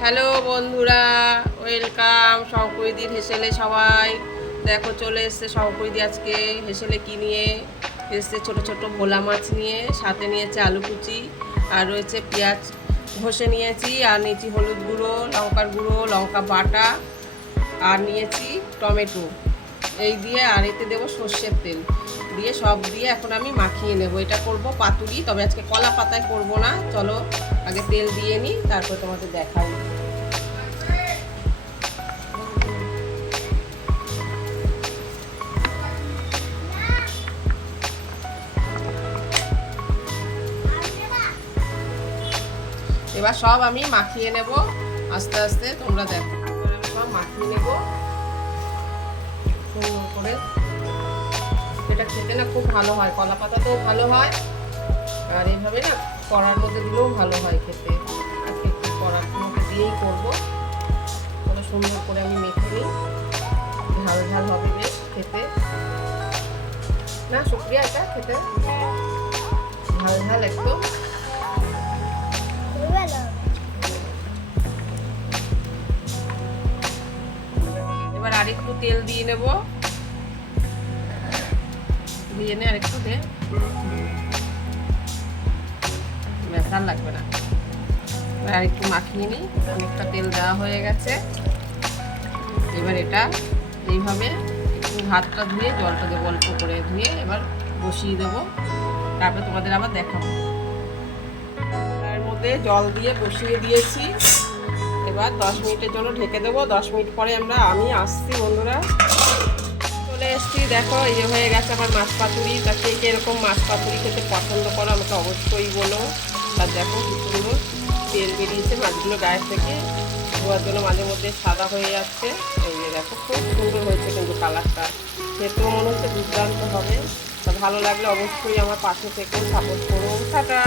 Hello বন্ধুরা, welcome শঙ্করীদির হেসেলে। সবাই দেখো চলে এসছে শঙ্করীদি আজকে হেসেলে কি নিয়ে এসছে। ছোট ছোট ভোলা মাছ নিয়ে, সাথে নিয়েছে আলু কুচি, আর রয়েছে পেঁয়াজ ঘষে নিয়েছি, আর নিয়েছি হলুদ গুঁড়ো, লঙ্কার গুঁড়ো, লঙ্কা বাটা, আর নিয়েছি টমেটো। এই দিয়ে আর এতে দেবো সর্ষের তেল দিয়ে, সব দিয়ে এখন আমি মাখিয়ে নেব। এটা করব পাতুরি, তবে আজকে কলা পাতায় করব না। চলো আগে তেল দিয়ে নিই, তারপর তোমাদের দেখাই। এবার সব আমি মাখিয়ে নেব আস্তে আস্তে, তোমরা দেখো। আমি সব মাখিয়ে নেব সুন্দর করে। এটা খেতে না খুব ভালো হয়, কলা পাতাতেও ভালো হয়, আর এইভাবে না কড়ার মধ্যে দিলেও ভালো হয় খেতে। আজকে একটু কড়ার মধ্যে দিয়েই করবো। কত সুন্দর করে আমি মেখে নিই, ঝাল ঝাল হবে বেশ খেতে। না শুকরিয়া, এটা খেতে ঝাল ঝাল একটু। এবার আরেকটু তেল দিয়ে নেব, দিয়ে নে আরেকটু দে, বেসার লাগবে না। আর একটু মাখিয়ে নিই, অনেকটা তেল দেওয়া হয়ে গেছে। এবার এটা এইভাবে একটু হাতটা ধুয়ে, জলটা দেবো অল্প করে ধুয়ে, এবার বসিয়ে দেবো। তারপরে তোমাদের আবার দেখাবো। তার মধ্যে জল দিয়ে বসিয়ে দিয়েছি। এবার 10 মিনিটের জন্য ঢেকে দেবো। 10 মিনিট পরে আমি আসছি বন্ধুরা। চলে এসছি, দেখো এই হয়ে গেছে আমার মাছ পাতুরি। তা কে কে এরকম মাছ পাতুরি খেতে পছন্দ করো আমাকে অবশ্যই বলো। আর দেখো কি সুন্দর তেল বেরিয়েছে মাছগুলো গায়ের থেকে, ধোয়ার জন্য মাঝে মধ্যে সাদা হয়ে যাচ্ছে। এই যে দেখো খুব সুন্দর হয়েছে কিন্তু কালারটা, খেতেও মনে হচ্ছে দুর্দান্ত হবে। তা ভালো লাগলে অবশ্যই আমার পাশে থেকে সাপোর্ট করো। টাটা।